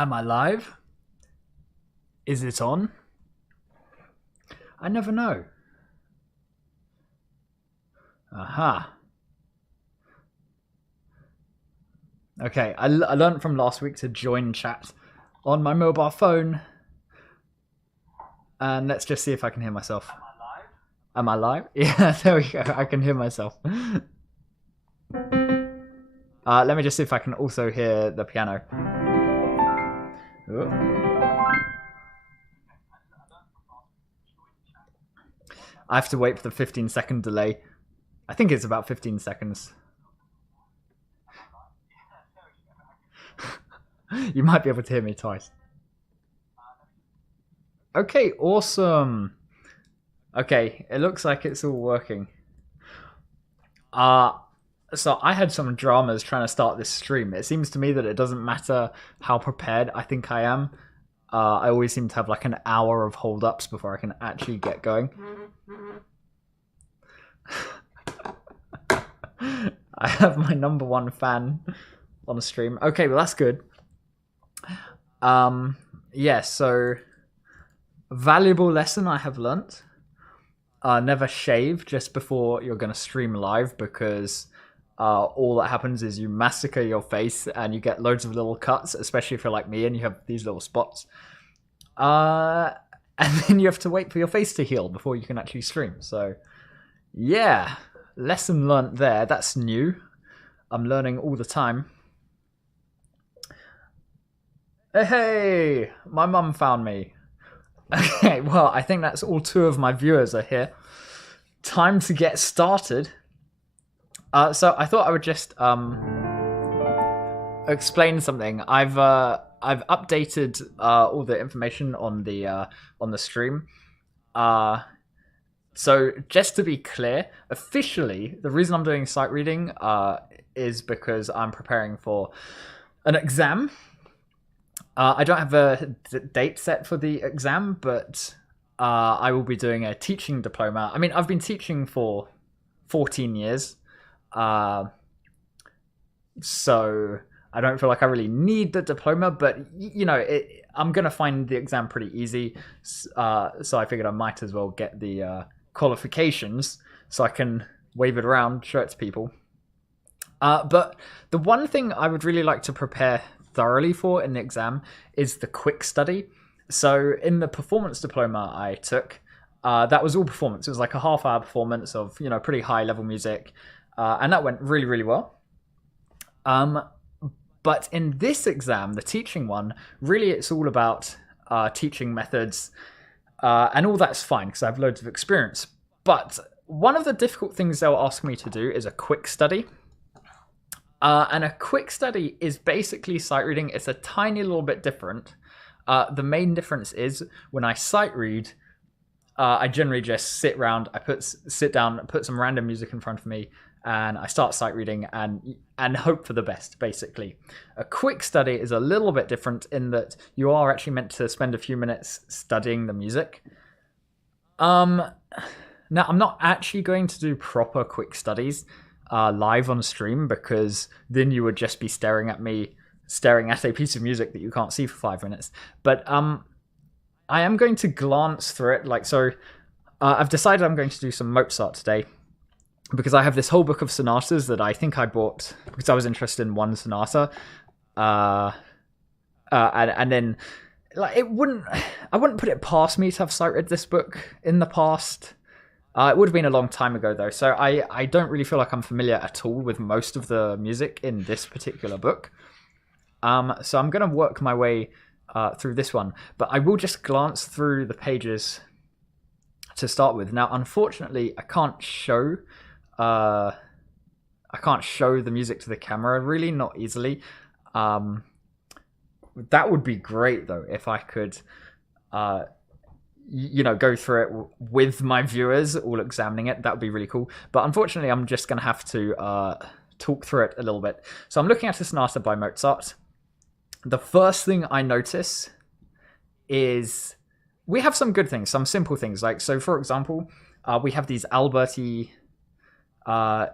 Am I live? Is it on? I never know. Aha. Okay, I learned from last week to join chat on my mobile phone. And let's just see if I can hear myself. Am I live? Yeah, there we go. I can hear myself. Let me just see if I can also hear the piano. Ooh. I have to wait for the 15-second delay. I think it's about 15 seconds. You might be able to hear me twice. Okay, awesome. Okay, it looks like it's all working. So I had some dramas trying to start this stream. It seems to me that it doesn't matter how prepared I think I am. I always seem to have like an hour of hold-ups before I can actually get going. I have my number one fan on the stream. Okay, well that's good. Yeah, so valuable lesson I have learnt. Never shave just before you're going to stream live, because all that happens is you massacre your face and you get loads of little cuts, especially if you're like me and you have these little spots. And then you have to wait for your face to heal before you can actually stream. So, yeah, lesson learnt there. That's new. I'm learning all the time. Hey, my mum found me. Okay, well, I think that's all two of my viewers are here. Time to get started. So I thought I would just explain something. I've updated all the information on the stream. So just to be clear, officially, the reason I'm doing sight reading is because I'm preparing for an exam. I don't have a date set for the exam, but I will be doing a teaching diploma. I mean, I've been teaching for 14 years. So I don't feel like I really need the diploma, but you know, I'm gonna find the exam pretty easy. So I figured I might as well get the qualifications so I can wave it around, show it to people. But the one thing I would really like to prepare thoroughly for in the exam is the quick study. So in the performance diploma I took, that was all performance. It was like a half-hour performance of, you know, pretty high-level music. And that went really, really well. But in this exam, the teaching one, really it's all about teaching methods. And all that's fine because I have loads of experience. But one of the difficult things they'll ask me to do is a quick study. And a quick study is basically sight reading. It's a tiny little bit different. The main difference is when I sight read, I generally just sit down, put some random music in front of me, and I start sight reading and hope for the best, basically. A quick study is a little bit different in that you are actually meant to spend a few minutes studying the music. Now, I'm not actually going to do proper quick studies live on stream, because then you would just be staring at a piece of music that you can't see for 5 minutes. But I am going to glance through it. I've decided I'm going to do some Mozart today, because I have this whole book of sonatas that I think I bought because I was interested in one sonata. And then I wouldn't put it past me to have sight read this book in the past. It would have been a long time ago, though, so I don't really feel like I'm familiar at all with most of the music in this particular book. So I'm going to work my way through this one, but I will just glance through the pages to start with. Now, unfortunately, I can't show the music to the camera, really, not easily. That would be great, though, if I could go through it with my viewers all examining it. That would be really cool. But unfortunately, I'm just going to have to talk through it a little bit. So I'm looking at a sonata by Mozart. The first thing I notice is we have some good things, some simple things. So for example, we have these Alberti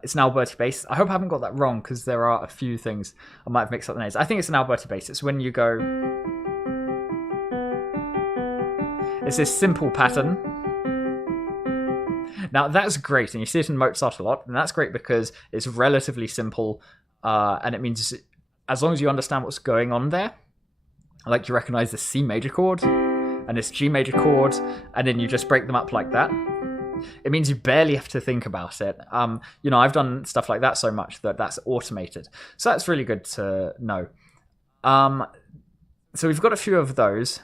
It's an Alberti bass. I hope I haven't got that wrong because there are a few things I might have mixed up the names. I think it's an Alberti bass. It's when you go... It's this simple pattern. Now that's great, and you see it in Mozart a lot, and that's great because it's relatively simple, and it means as long as you understand what's going on there, like you recognize the C major chord and this G major chord, and then you just break them up like that. It means you barely have to think about it. You know, I've done stuff like that so much that that's automated. So that's really good to know. So we've got a few of those.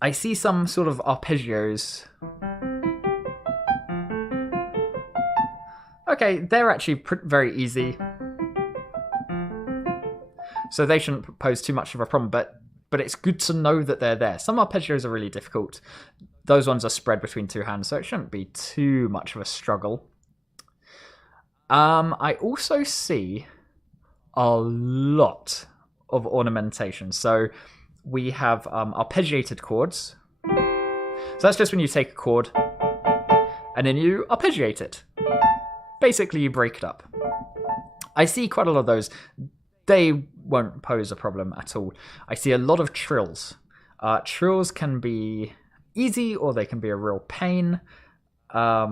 I see some sort of arpeggios. Okay, they're actually very easy. So they shouldn't pose too much of a problem, but it's good to know that they're there. Some arpeggios are really difficult. Those ones are spread between two hands, so it shouldn't be too much of a struggle. I also see a lot of ornamentation. So we have arpeggiated chords. So that's just when you take a chord and then you arpeggiate it. Basically, you break it up. I see quite a lot of those. They won't pose a problem at all. I see a lot of trills. Trills can be easy or they can be a real pain. A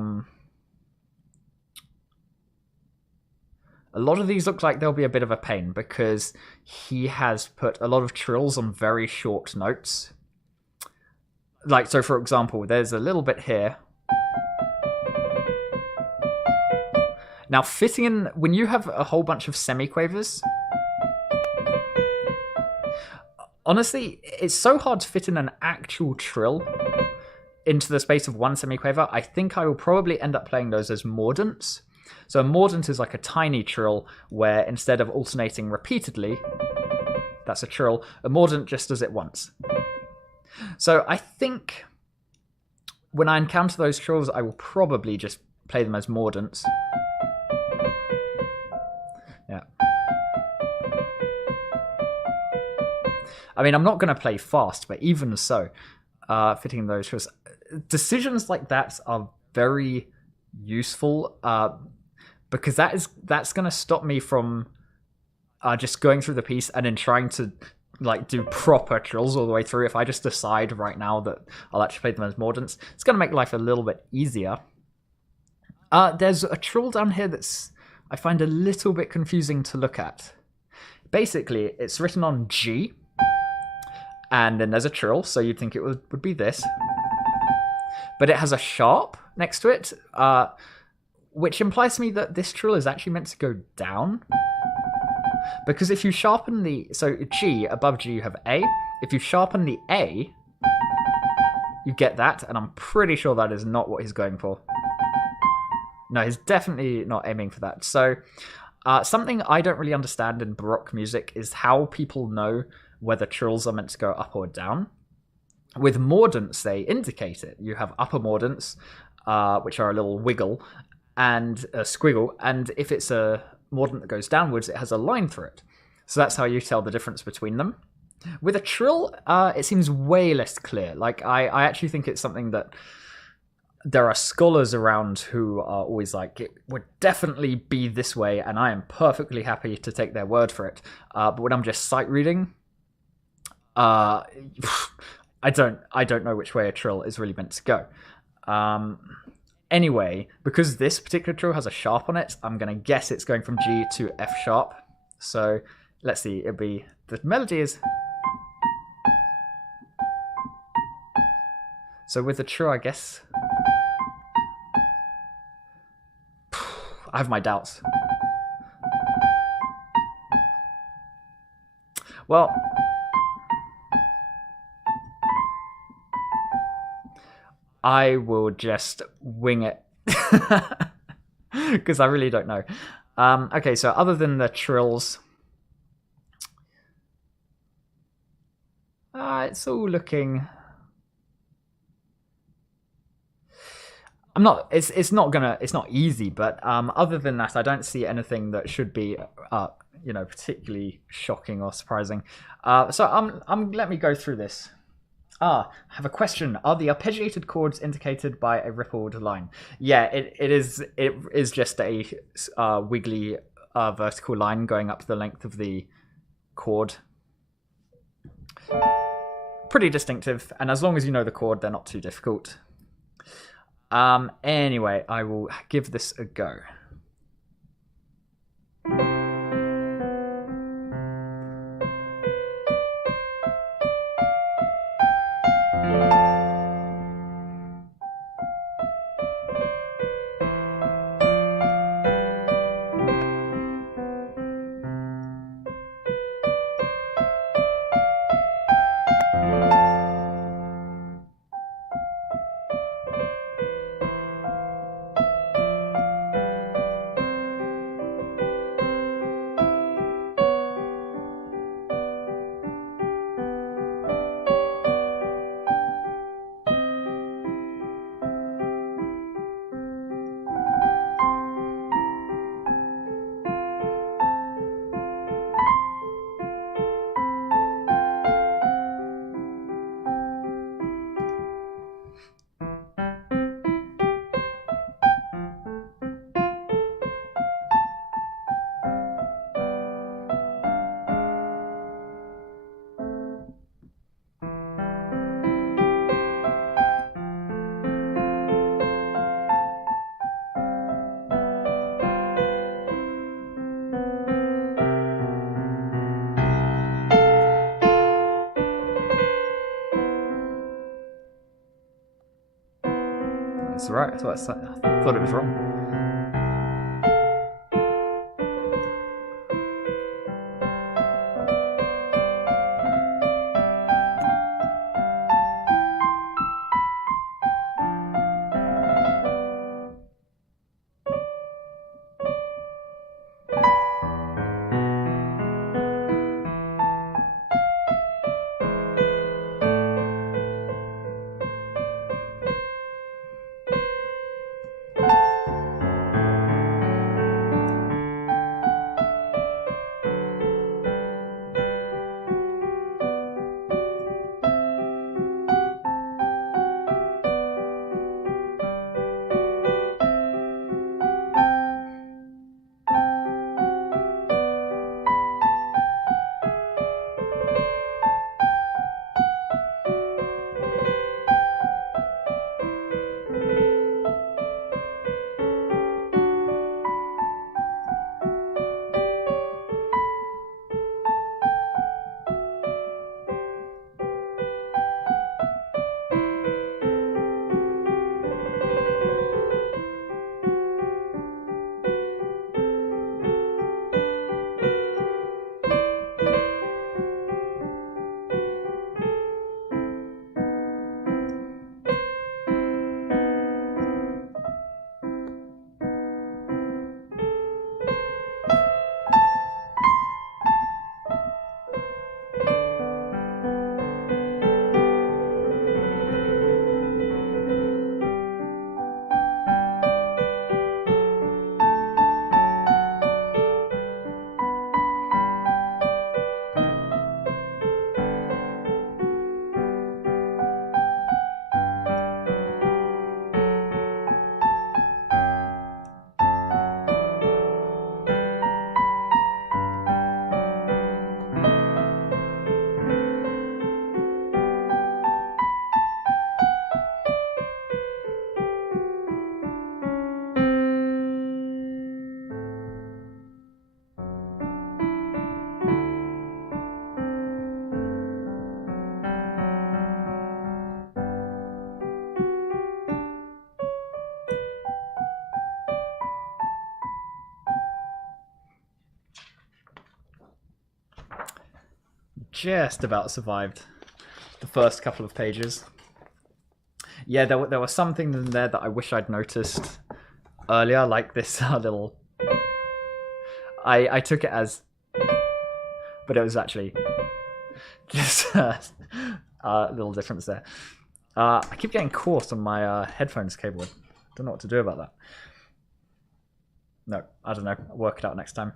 lot of these look like they'll be a bit of a pain because he has put a lot of trills on very short notes. Like, so for example, there's a little bit here. Now, fitting in, when you have a whole bunch of semiquavers, honestly, it's so hard to fit in an actual trill into the space of one semiquaver. I think I will probably end up playing those as mordants. So a mordant is like a tiny trill where instead of alternating repeatedly, that's a trill, a mordant just does it once. So I think when I encounter those trills, I will probably just play them as mordants. Yeah. I mean, I'm not going to play fast, but even so, fitting those trills, decisions like that are very useful because that's going to stop me from just going through the piece and then trying to like do proper trills all the way through. If I just decide right now that I'll actually play them as mordants, it's going to make life a little bit easier. There's a trill down here that's I find a little bit confusing to look at. Basically, it's written on G, and then there's a trill, so you'd think it would be this. But it has a sharp next to it, which implies to me that this trill is actually meant to go down. Because if you sharpen the... So G, above G you have A. If you sharpen the A, you get that, and I'm pretty sure that is not what he's going for. No, he's definitely not aiming for that. So something I don't really understand in Baroque music is how people know whether trills are meant to go up or down. With mordants, they indicate it. You have upper mordants, which are a little wiggle, and a squiggle, and if it's a mordant that goes downwards, it has a line through it. So that's how you tell the difference between them. With a trill, it seems way less clear. Like, I actually think it's something that there are scholars around who are always like, it would definitely be this way, and I am perfectly happy to take their word for it. But when I'm just sight reading, I don't know which way a trill is really meant to go. Anyway, because this particular trill has a sharp on it, I'm going to guess it's going from G to F sharp. So let's see, it'll be, the melody is... So with the trill, I guess... I have my doubts. Well... I will just wing it. Because I really don't know. Okay, so other than the trills... it's all looking... It's not easy, but other than that, I don't see anything that should be, particularly shocking or surprising. So let me go through this. I have a question. Are the arpeggiated chords indicated by a rippled line? Yeah, it is just a wiggly vertical line going up the length of the chord. Pretty distinctive, and as long as you know the chord, they're not too difficult. Anyway, I will give this a go. That's right. I thought it was wrong. Just about survived the first couple of pages. Yeah, there were some things in there that I wish I'd noticed earlier, like this little... I took it as... But it was actually just a little difference there. I keep getting caught on my headphones cable. Don't know what to do about that. No, I don't know. I'll work it out next time.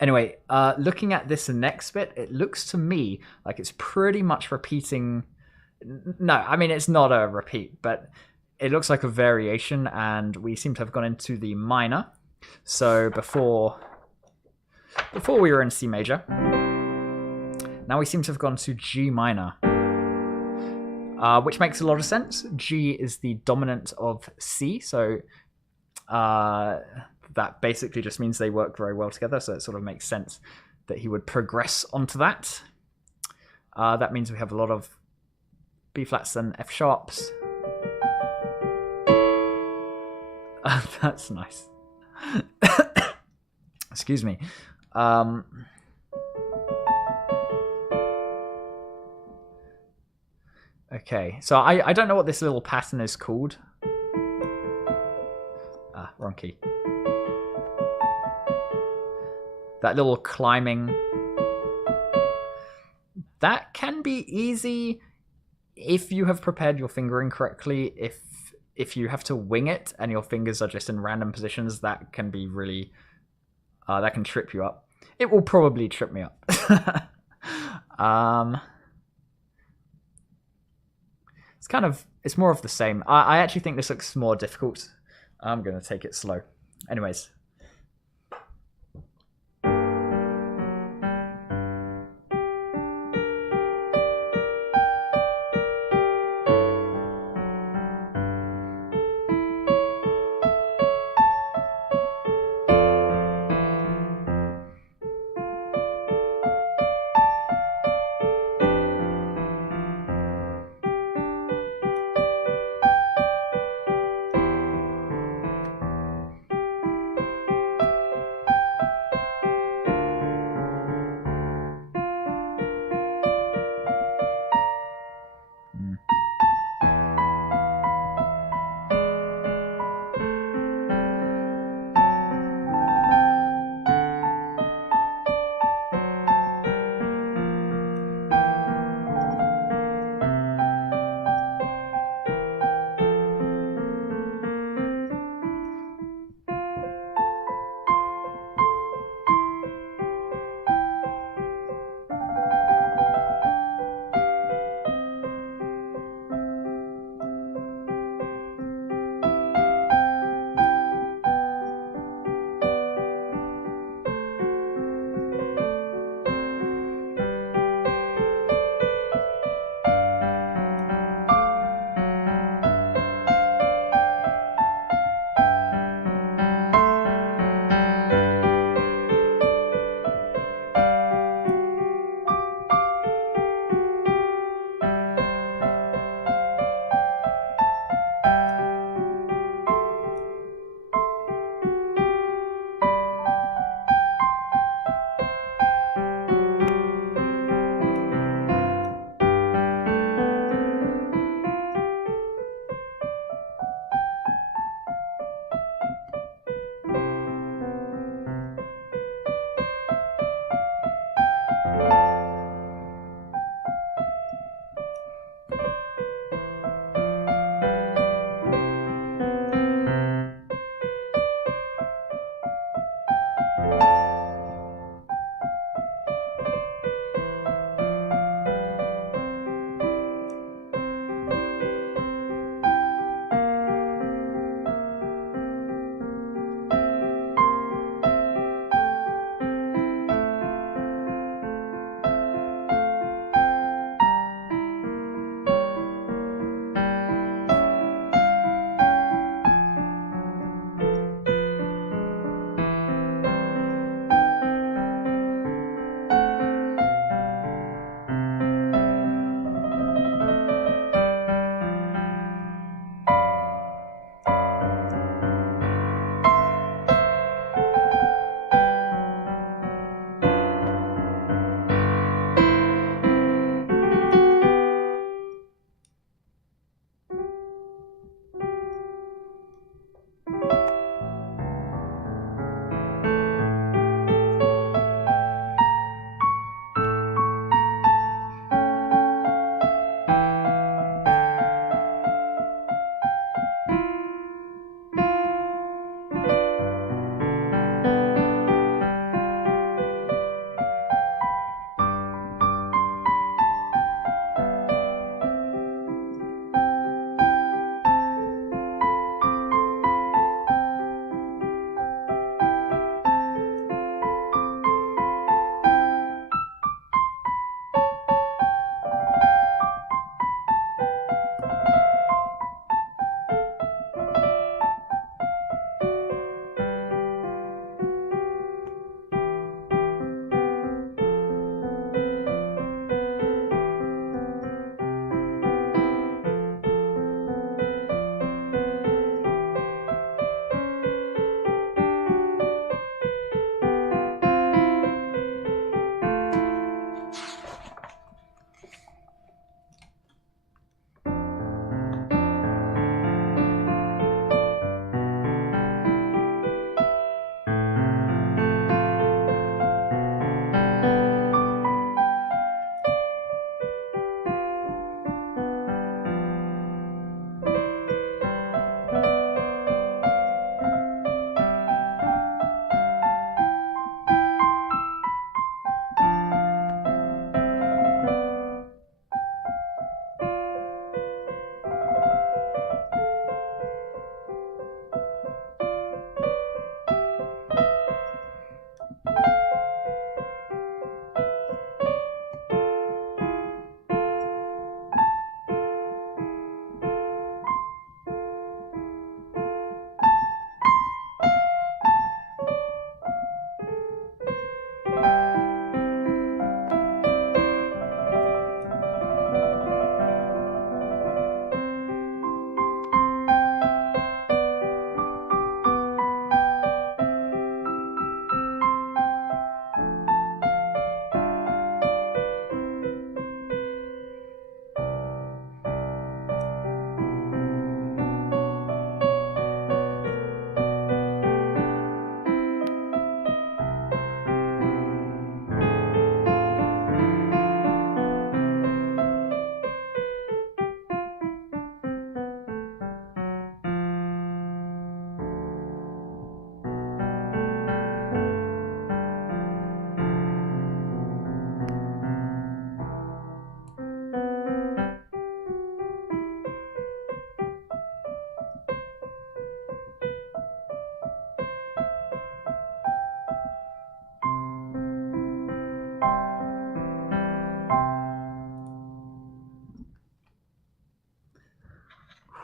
Anyway, looking at this next bit, it looks to me like it's pretty much repeating No, I mean, it's not a repeat, but it looks like a variation, and we seem to have gone into the minor. So before we were in C major, now we seem to have gone to G minor, which makes a lot of sense. G is the dominant of C, so that basically just means they work very well together, so it sort of makes sense that he would progress onto that. That means we have a lot of B flats and F sharps. That's nice. Excuse me. Okay, so I don't know what this little pattern is called. Wrong key. That little climbing. That can be easy if you have prepared your fingering correctly. If you have to wing it and your fingers are just in random positions, that can be really that can trip you up. It will probably trip me up. It's more of the same. I actually think this looks more difficult. I'm gonna take it slow. Anyways.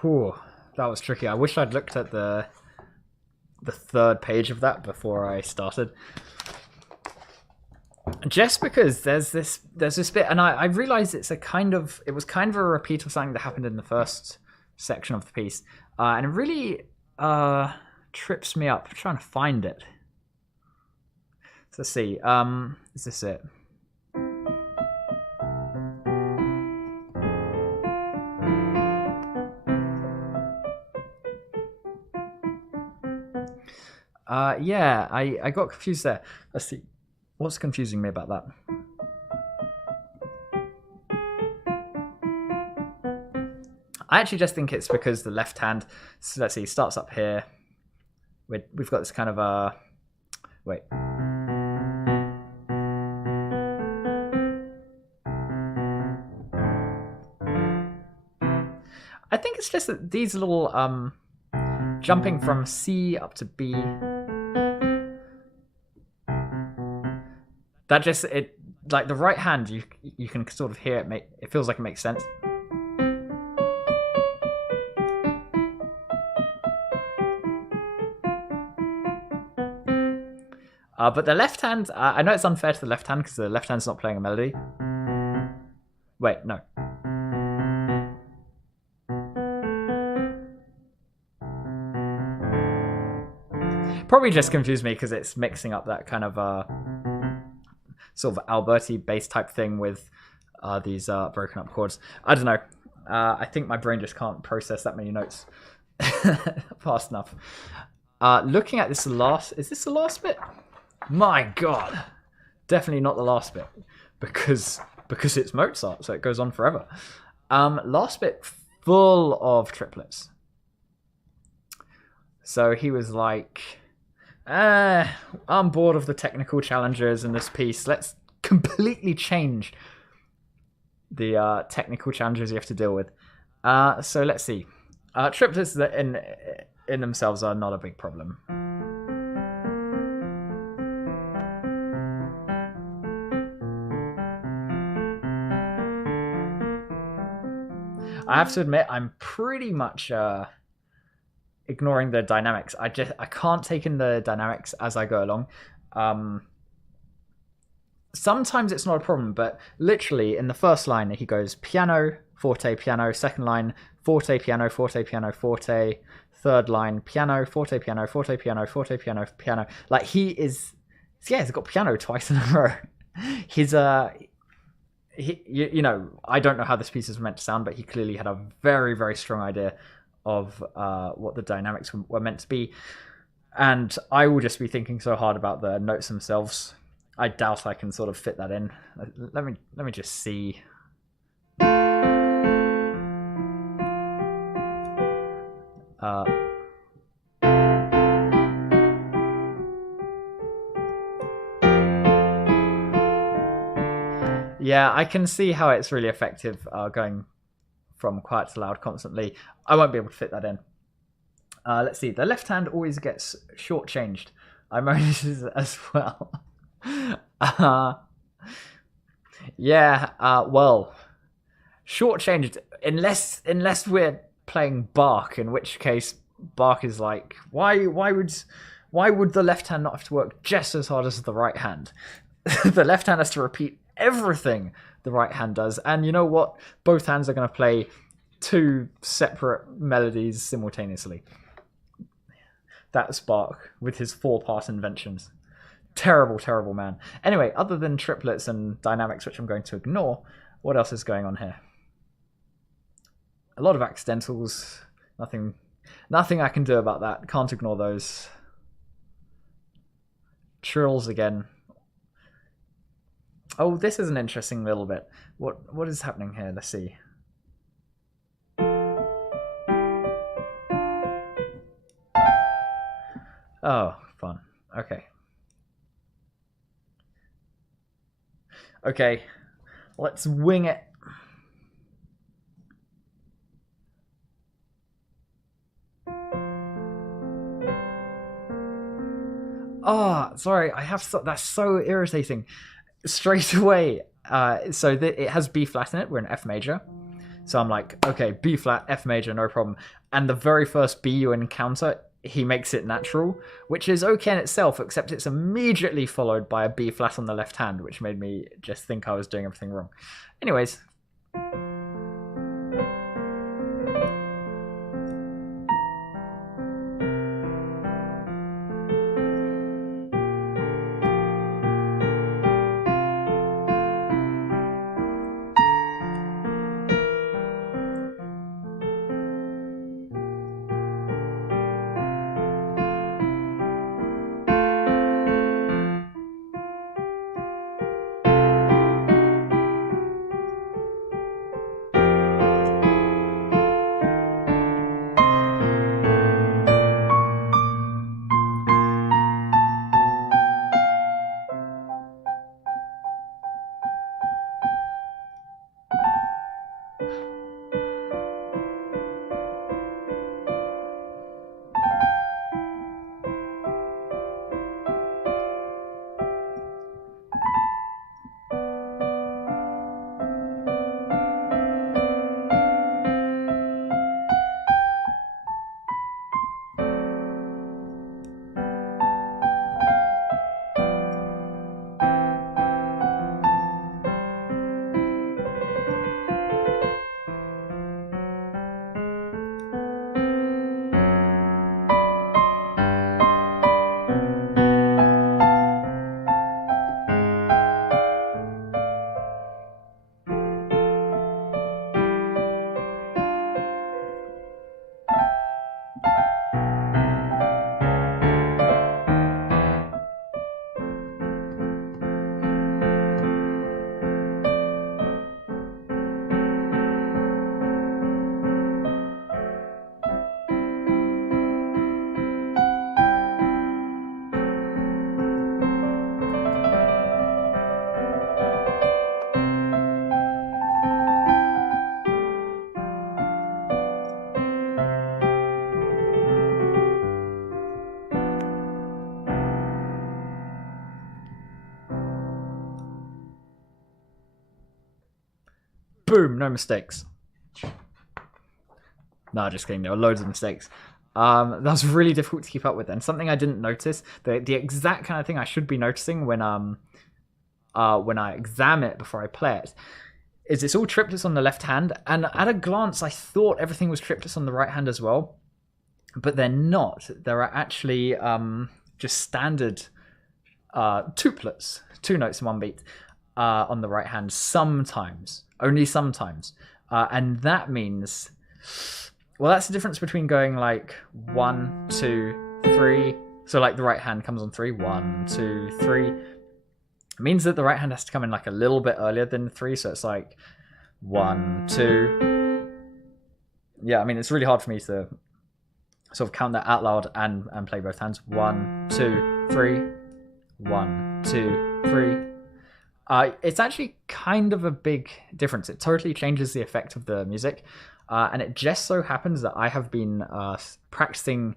Whew, that was tricky. I wish I'd looked at the third page of that before I started. Just because there's this bit, and I realized it was kind of a repeat of something that happened in the first section of the piece, and it really trips me up. I'm trying to find it. So let's see. Is this it? Yeah, I got confused there. Let's see. What's confusing me about that? I actually just think it's because the left hand, so let's see, starts up here. We've got this kind of wait. I think it's just that these little jumping from C up to B, that just, it, like the right hand, you can sort of hear it, it feels like it makes sense. But the left hand, I know it's unfair to the left hand because the left hand's not playing a melody. Wait, no. Probably just confused me because it's mixing up that kind of sort of Alberti bass type thing with these broken up chords. I don't know. I think my brain just can't process that many notes fast enough. Looking at this last, is this the last bit? My God, definitely not the last bit because it's Mozart, so it goes on forever. Last bit full of triplets. So he was like, I'm bored of the technical challenges in this piece. Let's completely change the technical challenges you have to deal with. So let's see. Triplets that in themselves are not a big problem. I have to admit, I'm pretty much ignoring the dynamics. I can't take in the dynamics as I go along. Sometimes it's not a problem, but literally in the first line he goes piano, forte, piano. Second line, forte, piano, forte, piano, forte. Third line, piano, forte, piano, forte, piano, forte, piano, piano. Like he's got piano twice in a row. You know, I don't know how this piece is meant to sound, but he clearly had a very, very strong idea of what the dynamics were meant to be. And I will just be thinking so hard about the notes themselves. I doubt I can sort of fit that in. Let me just see. Yeah, I can see how it's really effective going from quiet to loud constantly. I won't be able to fit that in. Let's see. The left hand always gets shortchanged. I noticed this as well. Well, shortchanged unless we're playing Bach, in which case Bach is like, why would the left hand not have to work just as hard as the right hand? The left hand has to repeat everything the right hand does, and you know what? Both hands are going to play two separate melodies simultaneously. That's Bach with his 4-part inventions. Terrible, terrible man. Anyway, other than triplets and dynamics, which I'm going to ignore, what else is going on here? A lot of accidentals. Nothing I can do about that. Can't ignore those. Trills again. Oh, this is an interesting little bit. What is happening here? Let's see. Oh, fun. Okay. Okay, let's wing it. Oh, sorry, that's so irritating. Straight away, so it has B flat in it, we're in F major. So I'm like, okay, B flat, F major, no problem. And the very first B you encounter, he makes it natural, which is okay in itself, except it's immediately followed by a B flat on the left hand, which made me just think I was doing everything wrong. Anyways. Boom, no mistakes. No, just kidding. There were loads of mistakes. That was really difficult to keep up with, and something I didn't notice, the exact kind of thing I should be noticing when I exam it before I play it, is it's all triplets on the left hand, and at a glance I thought everything was triplets on the right hand as well, but they're not. There are actually just standard tuplets, 2 notes in 1 beat, on the right hand sometimes, only sometimes, and that means, well, that's the difference between going like 1, 2, 3. So like the right hand comes on 3, 1, 2, 3. It means that the right hand has to come in like a little bit earlier than 3. So it's like 1, 2. Yeah, I mean, it's really hard for me to sort of count that out loud and play both hands. 1, 2, 3. 1, 2, 3. It's actually kind of a big difference. It totally changes the effect of the music. And it just so happens that I have been practicing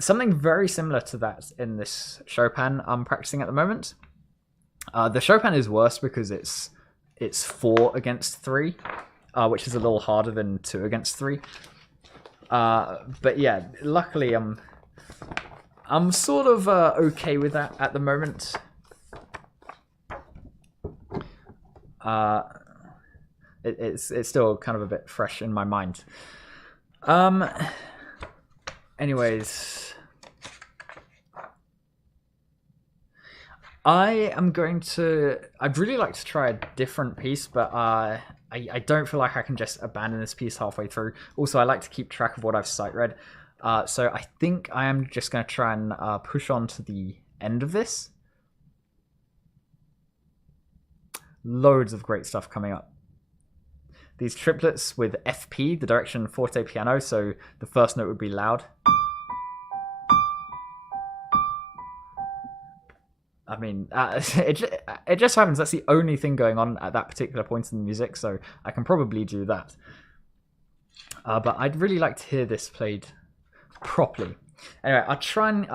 something very similar to that in this Chopin I'm practicing at the moment. The Chopin is worse because it's 4 against 3, which is a little harder than 2 against 3. But yeah, luckily I'm sort of okay with that at the moment. It's still kind of a bit fresh in my mind. Anyways, I'd really like to try a different piece, but I don't feel like I can just abandon this piece halfway through. Also, I like to keep track of what I've sight read. So I think I am just going to try and push on to the end of this. Loads of great stuff coming up. These triplets with FP, the direction forte piano, so the first note would be loud. I mean, it just happens that's the only thing going on at that particular point in the music, so I can probably do that. But I'd really like to hear this played properly. Anyway, I'll try and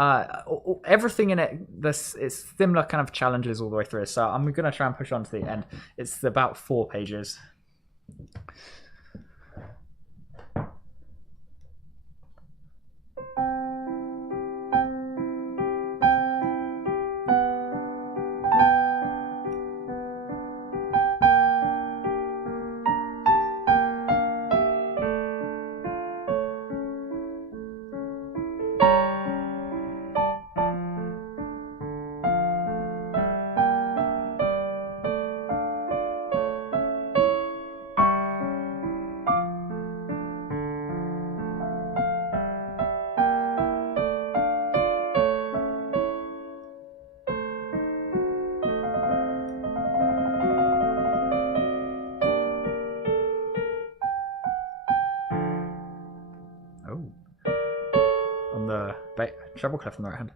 everything in it. It's similar kind of challenges all the way through. So I'm gonna try and push on to the end. It's about 4 pages. the treble clef on the right hand.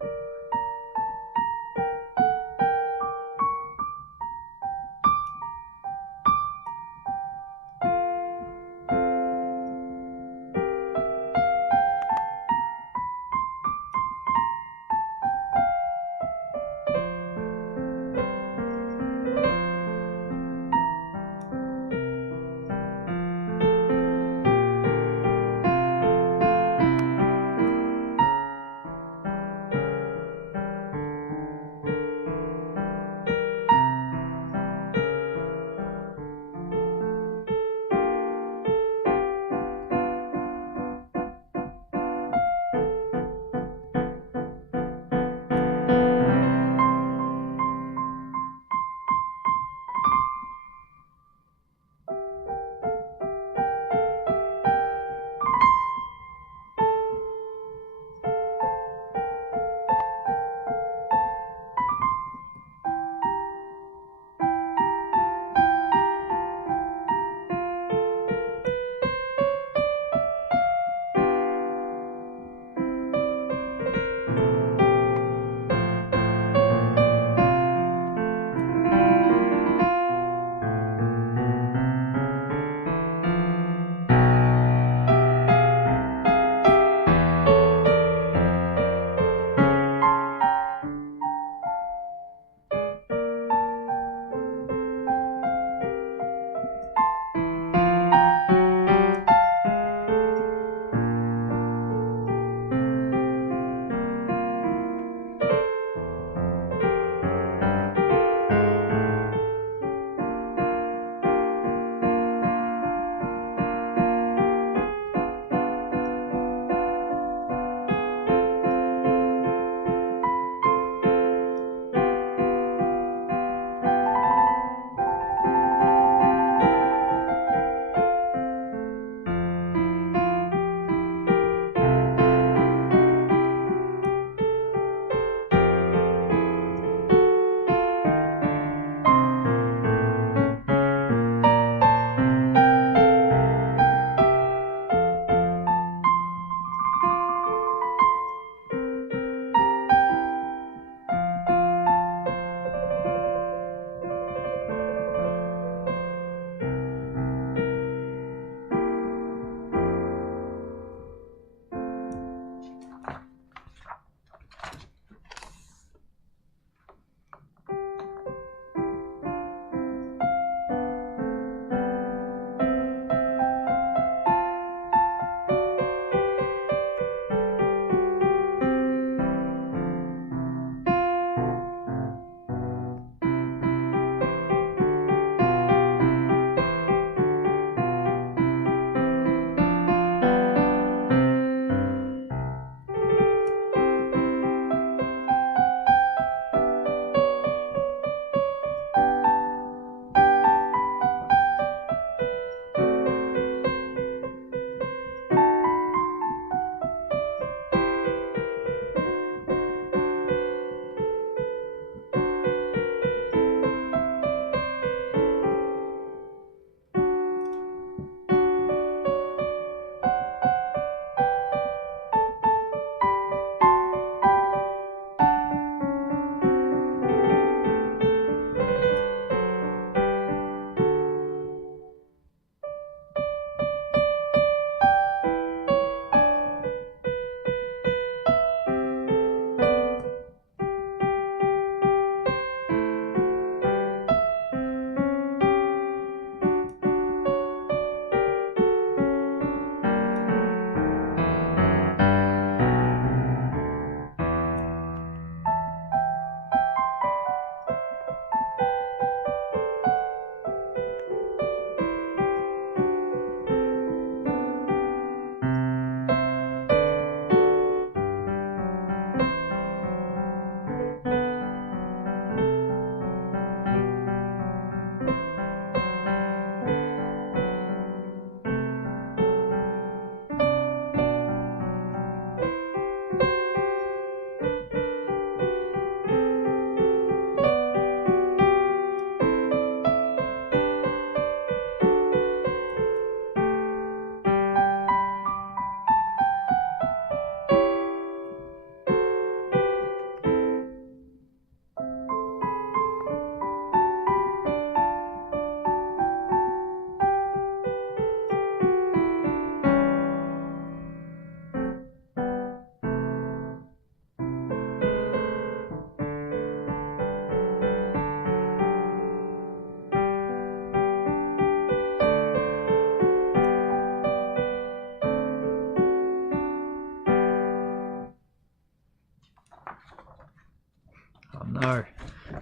no.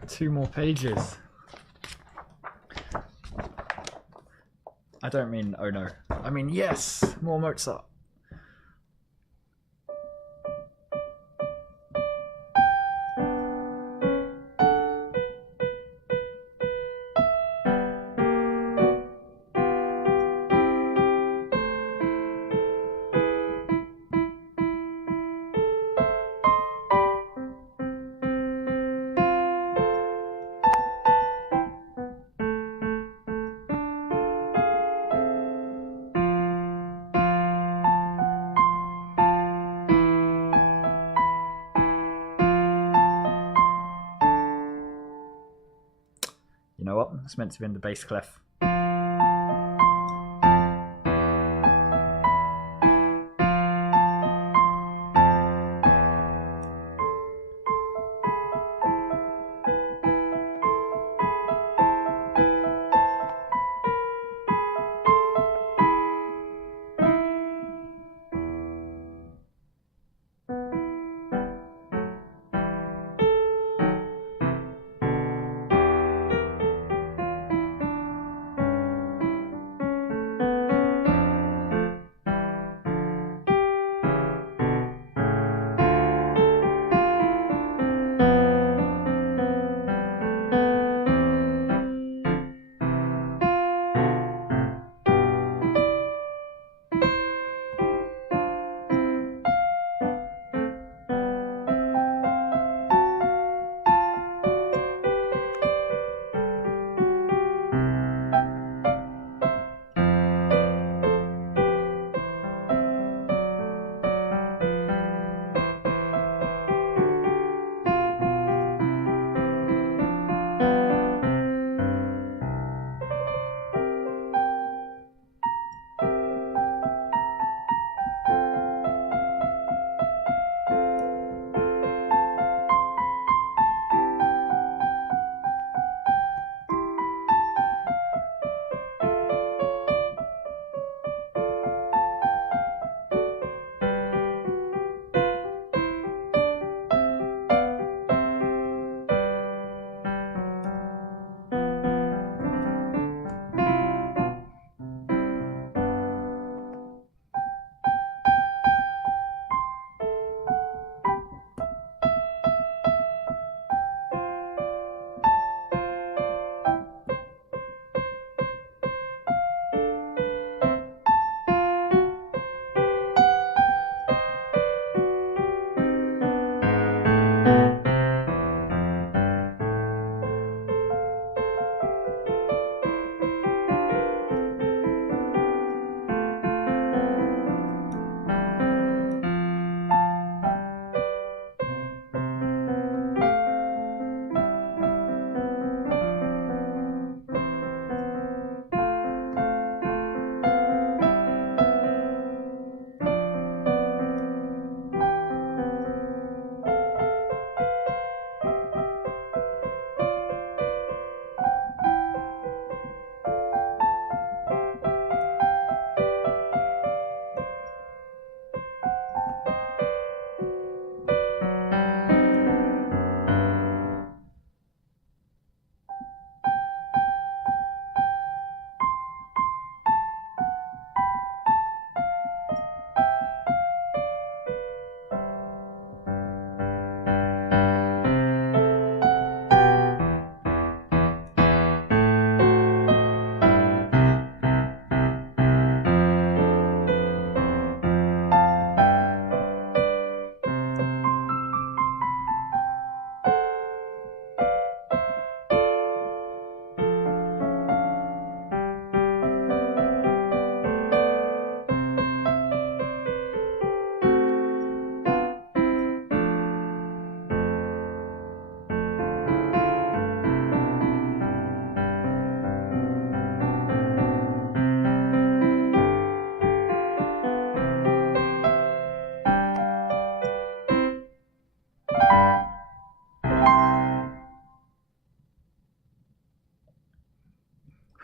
2 more pages. I don't mean oh no. I mean yes, more Mozart. You know what? It's meant to be in the bass clef.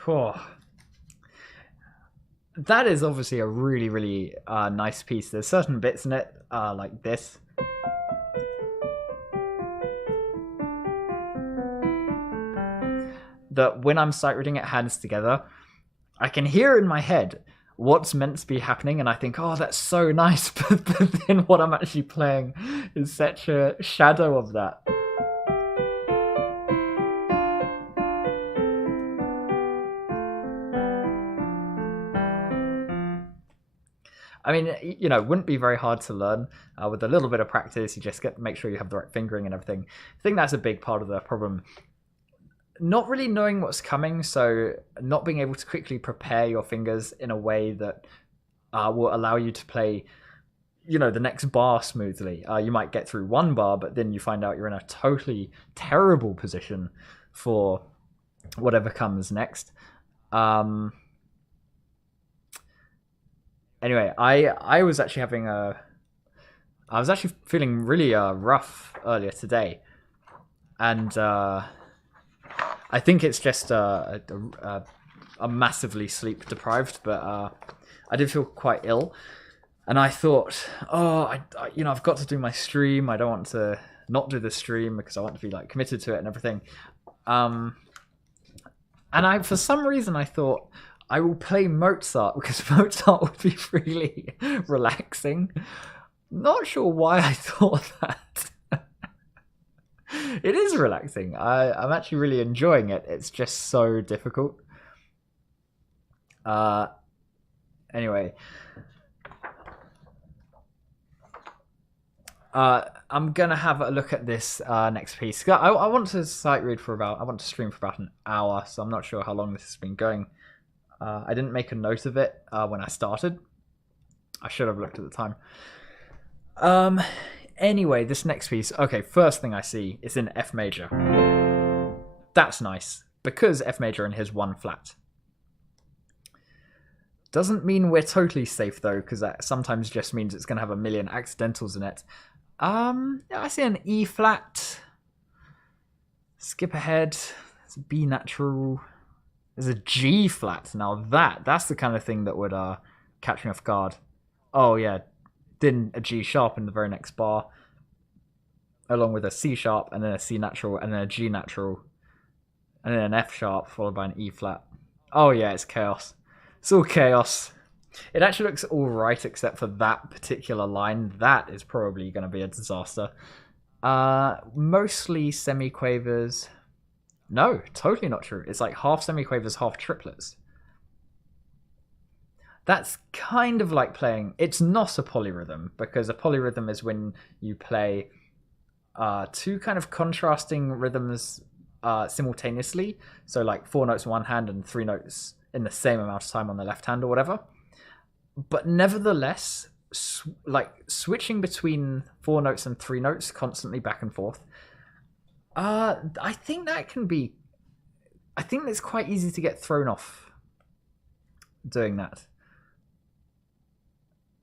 Oh, that is obviously a really, really nice piece. There's certain bits in it, like this. that when I'm sight reading it hands together, I can hear in my head what's meant to be happening, and I think, oh, that's so nice, but then what I'm actually playing is such a shadow of that. I mean, you know, it wouldn't be very hard to learn. With a little bit of practice, you just get to make sure you have the right fingering and everything. I think that's a big part of the problem. Not really knowing what's coming, so not being able to quickly prepare your fingers in a way that will allow you to play, you know, the next bar smoothly. You might get through one bar, but then you find out you're in a totally terrible position for whatever comes next. Anyway, I was actually having I was actually feeling really rough earlier today, and I think it's just a massively sleep deprived, but I did feel quite ill, and I thought, oh, you know, I've got to do my stream. I don't want to not do the stream because I want to be like committed to it and everything. And for some reason I thought I will play Mozart because Mozart would be really relaxing. Not sure why I thought that. It is relaxing. I'm actually really enjoying it. It's just so difficult. Anyway. I'm gonna have a look at this next piece. I want to sight read for I want to stream for about an hour, so I'm not sure how long this has been going. I didn't make a note of it when I started. I should have looked at the time. Anyway, this next piece. Okay, first thing I see is in F major. That's nice, because F major in his 1 flat. Doesn't mean we're totally safe though, because that sometimes just means it's going to have a million accidentals in it. I see an E flat. Skip ahead. There's a B natural. There's a G flat. Now that's the kind of thing that would catch me off guard. Oh yeah, then a G sharp in the very next bar, along with a C sharp and then a C natural and then a G natural, and then an F sharp followed by an E flat. Oh yeah, it's chaos. It's all chaos. It actually looks all right except for that particular line. That is probably going to be a disaster. Mostly semiquavers. No, totally not true. It's like half semiquavers, half triplets. That's kind of like playing... It's not a polyrhythm, because a polyrhythm is when you play two kind of contrasting rhythms simultaneously. So like 4 notes in one hand and 3 notes in the same amount of time on the left hand or whatever. But nevertheless, like switching between 4 notes and 3 notes constantly back and forth, I think that can be... I think it's quite easy to get thrown off doing that.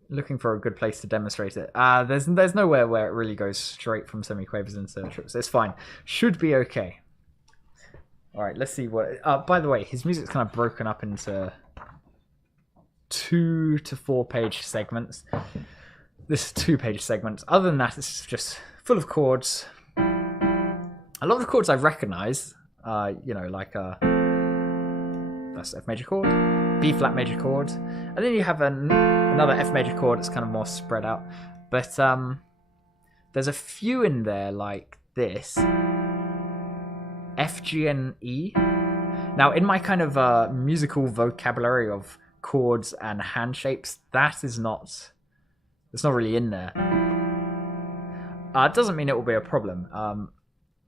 Looking for a good place to demonstrate it. There's nowhere where it really goes straight from semiquavers into triplets. It's fine. Should be okay. Alright, let's see what... by the way, his music's kind of broken up into 2 to 4 page segments. This is 2-page segments. Other than that, it's just full of chords. A lot of the chords I recognize, you know, like that's F major chord, B flat major chord, and then you have another F major chord that's kind of more spread out. But there's a few in there like this, F, G, and E. Now, in my kind of musical vocabulary of chords and hand shapes, it's not really in there. It doesn't mean it will be a problem.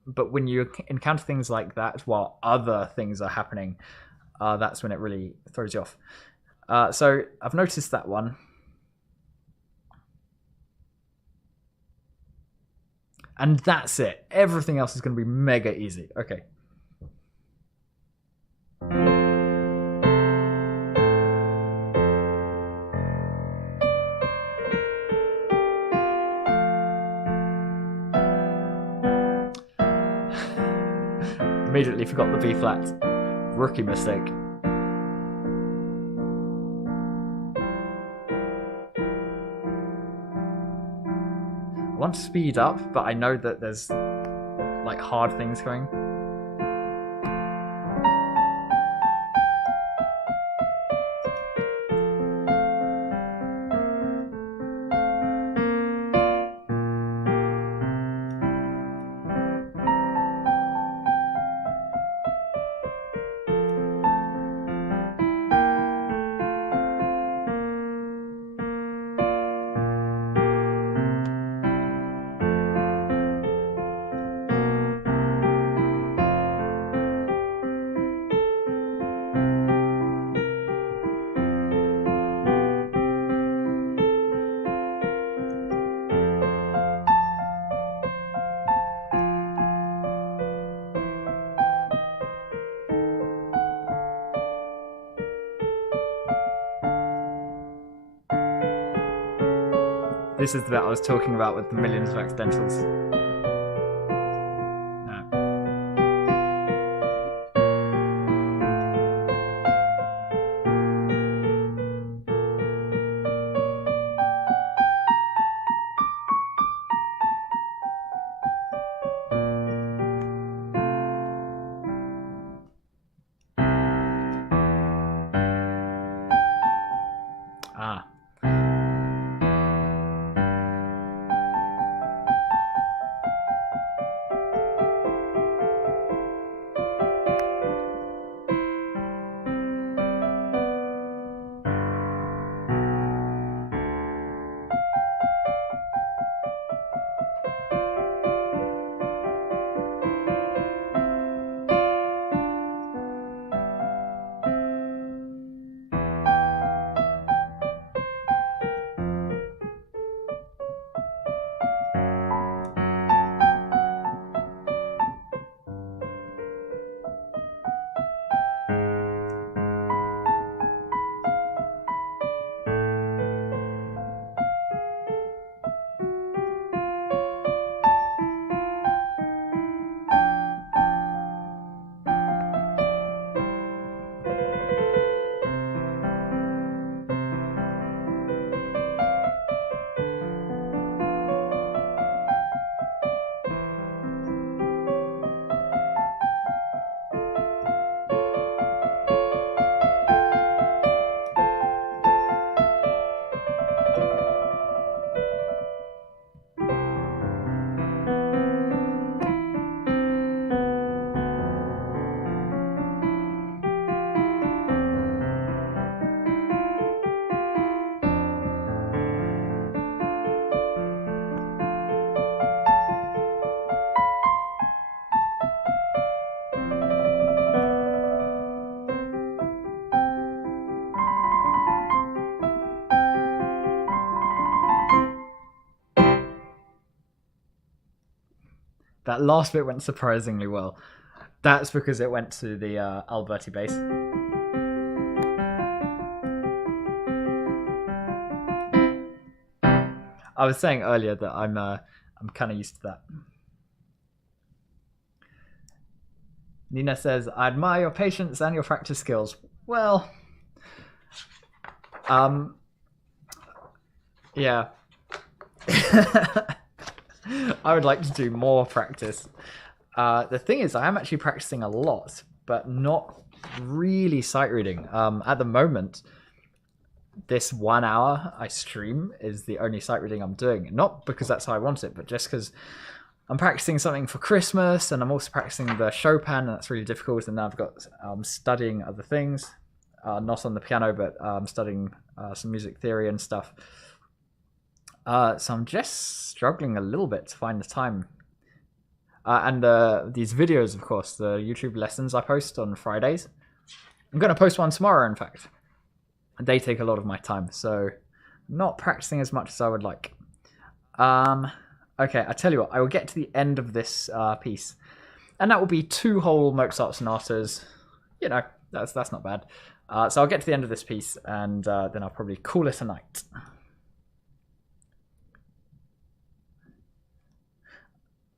But when you encounter things like that while other things are happening, that's when it really throws you off. So I've noticed that one. And that's it. Everything else is going to be mega easy. Okay. Immediately forgot the B flat. Rookie mistake. I want to speed up, but I know that there's like hard things going. This is the bit I was talking about with the millions of accidentals. That last bit went surprisingly well. That's because it went to the Alberti bass. I was saying earlier that I'm kind of used to that. Nina says, I admire your patience and your practice skills. Well, yeah. I would like to do more practice. The thing is, I am actually practicing a lot, but not really sight reading. At the moment, this 1 hour I stream is the only sight reading I'm doing. Not because that's how I want it, but just because I'm practicing something for Christmas, and I'm also practicing the Chopin, and that's really difficult. And now I've got studying other things, not on the piano, but studying some music theory and stuff. So I'm just struggling a little bit to find the time. And these videos, of course, the YouTube lessons I post on Fridays. I'm going to post one tomorrow, in fact. They take a lot of my time, so not practicing as much as I would like. Okay, I tell you what, I will get to the end of this piece. And that will be 2 whole Mozart sonatas. You know, that's not bad. So I'll get to the end of this piece, and then I'll probably call it a night.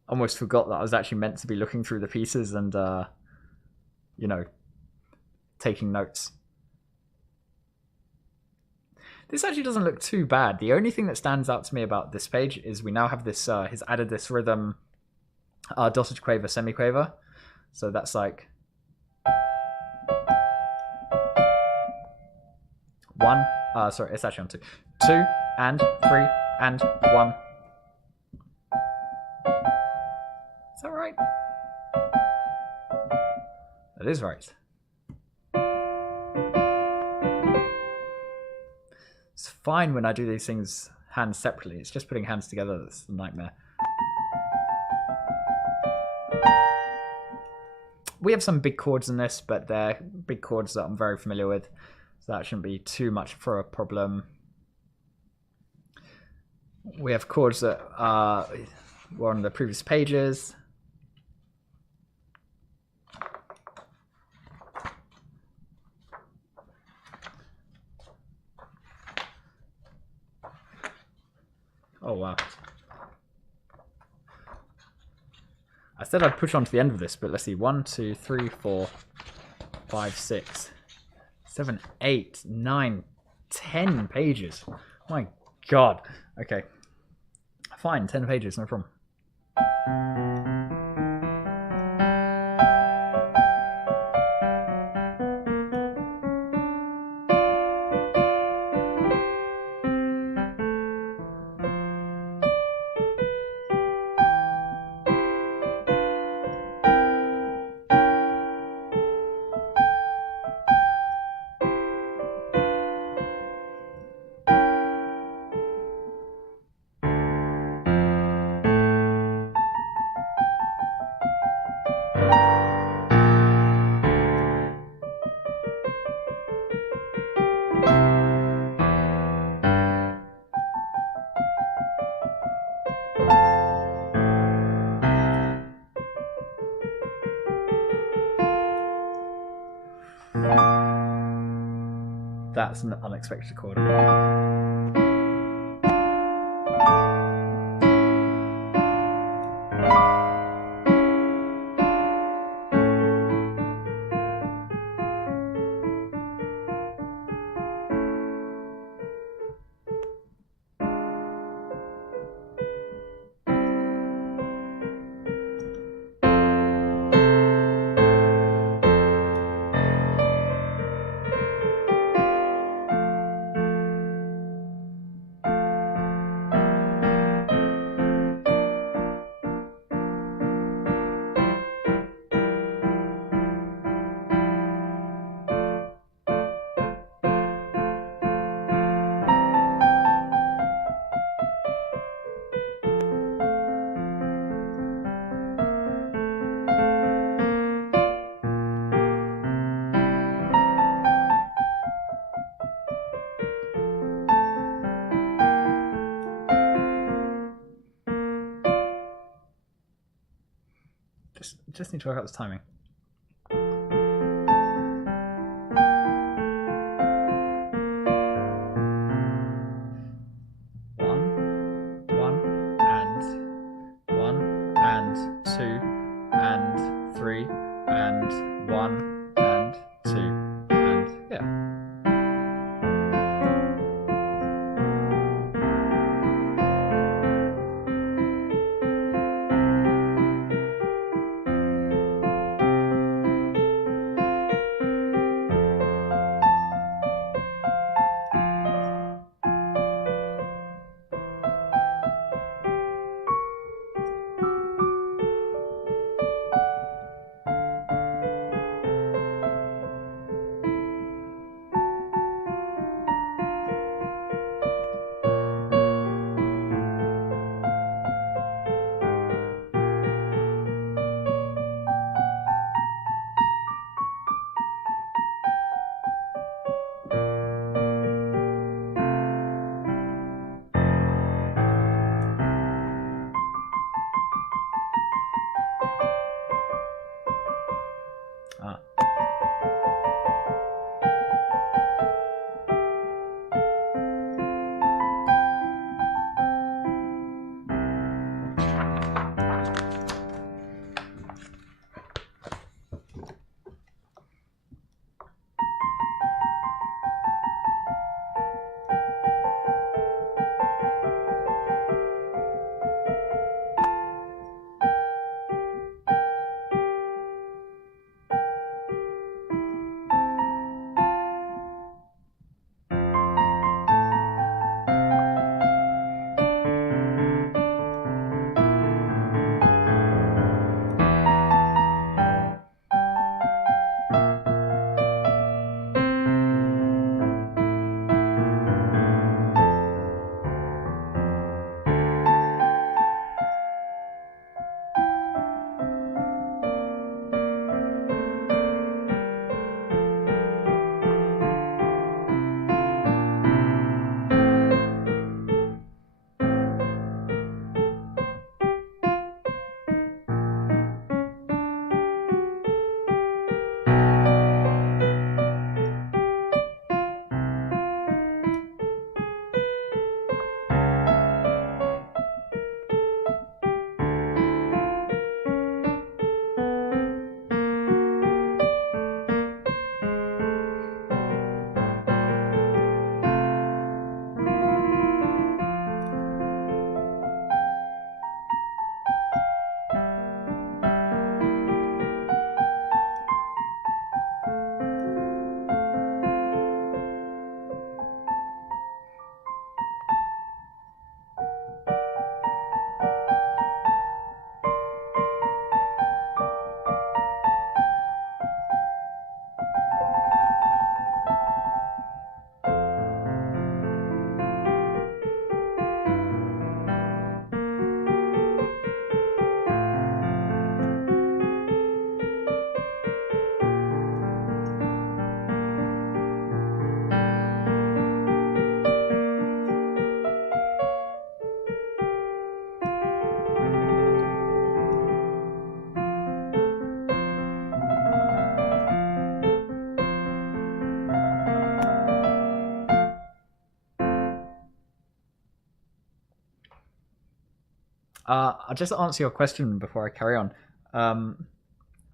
Almost forgot that I was actually meant to be looking through the pieces and, you know, taking notes. This actually doesn't look too bad. The only thing that stands out to me about this page is we now have this, he's added this rhythm, dotted quaver, semiquaver. So that's like 1, sorry, it's actually on 2. 2 and 3 and 1. Is that right? That is right. It's fine when I do these things hands separately. It's just putting hands together that's the nightmare. We have some big chords in this, but they're big chords that I'm very familiar with, so that shouldn't be too much for a problem. We have chords that were on the previous pages. Oh, wow. I said I'd push on to the end of this, but let's see. 1, 2, 3, 4, 5, 6, 7, 8, 9, 10 pages. My God. Okay. Fine, 10 pages, no problem. That's an unexpected chord. Just need to work out this timing. One, and 2, and 3, and 1, and 2, and yeah. I'll just answer your question before I carry on.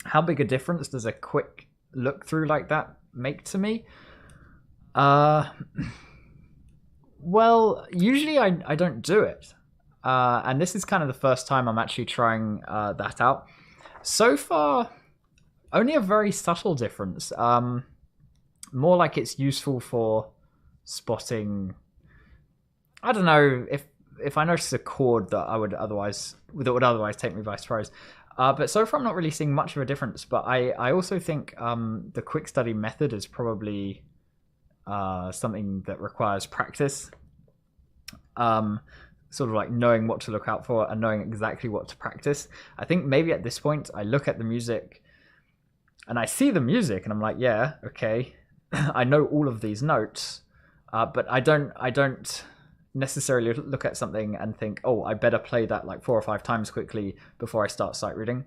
How big a difference does a quick look through like that make to me? Uh, well, usually I don't do it. And this is kind of the first time I'm actually trying that out. So far, only a very subtle difference. More like it's useful for spotting. I don't know if I notice a chord that would otherwise take me by surprise. But so far, I'm not really seeing much of a difference. But I also think the quick study method is probably something that requires practice. Sort of like knowing what to look out for and knowing exactly what to practice. I think maybe at this point I look at the music and I see the music and I'm like, yeah, okay, I know all of these notes, but I don't necessarily look at something and think, oh, I better play that like 4 or 5 times quickly before I start sight reading.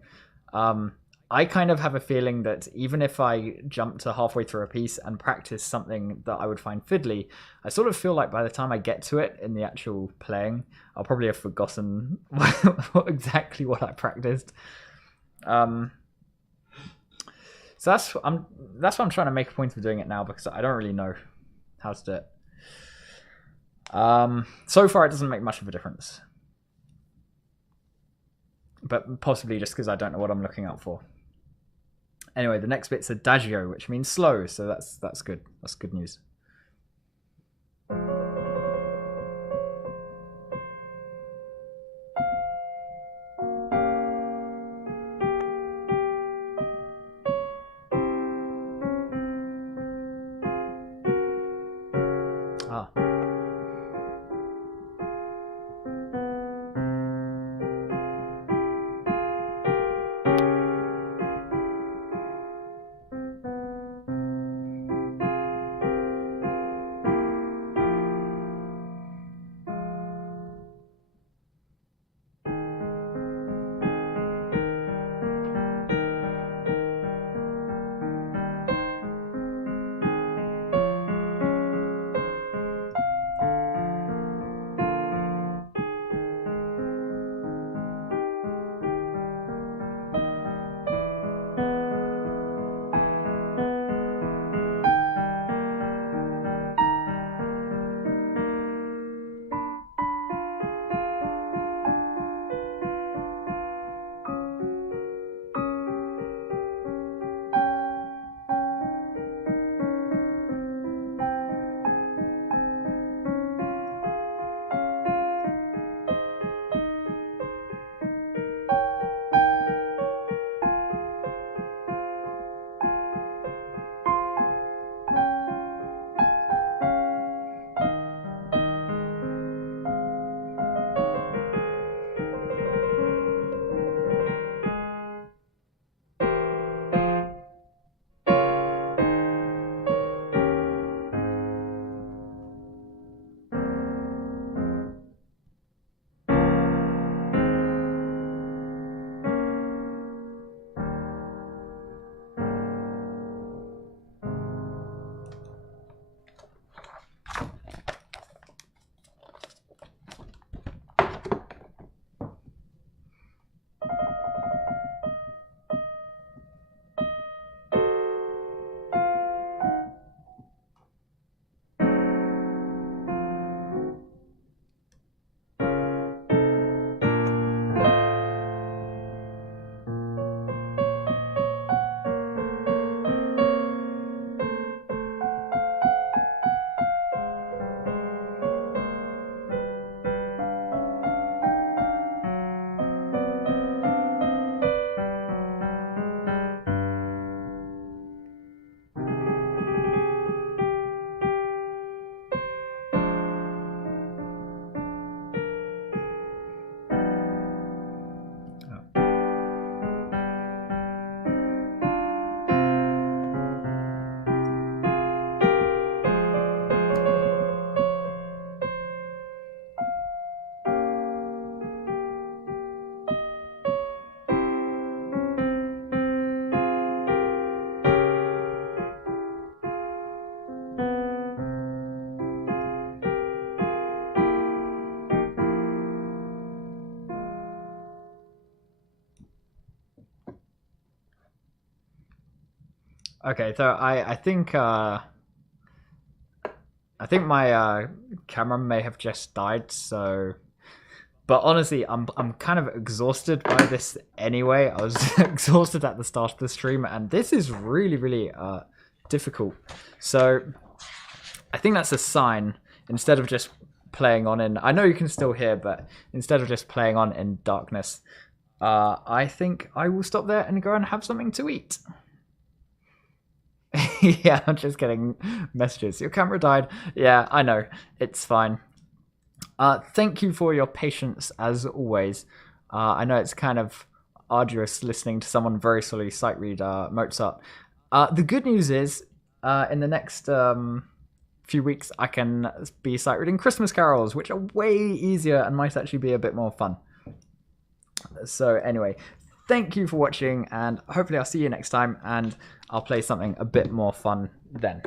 I kind of have a feeling that even if I jump to halfway through a piece and practice something that I would find fiddly, I sort of feel like by the time I get to it in the actual playing, I'll probably have forgotten exactly what I practiced. So that's why I'm trying to make a point of doing it now, because I don't really know how to do it. So far, it doesn't make much of a difference, but possibly just because I don't know what I'm looking out for. Anyway, the next bit's adagio, which means slow, so that's good. That's good news. Ah. Okay, so I think my camera may have just died, so but honestly, I'm kind of exhausted by this anyway. I was exhausted at the start of the stream, and this is really difficult. So I think that's a sign. Instead of just playing on in, I know you can still hear, but instead of just playing on in darkness, I think I will stop there and go and have something to eat. Yeah, I'm just getting messages. Your camera died. Yeah, I know. It's fine. Thank you for your patience as always. I know it's kind of arduous listening to someone very slowly sight read Mozart. The good news is, in the next few weeks, I can be sight reading Christmas carols, which are way easier and might actually be a bit more fun. So anyway, thank you for watching, and hopefully I'll see you next time, and I'll play something a bit more fun then.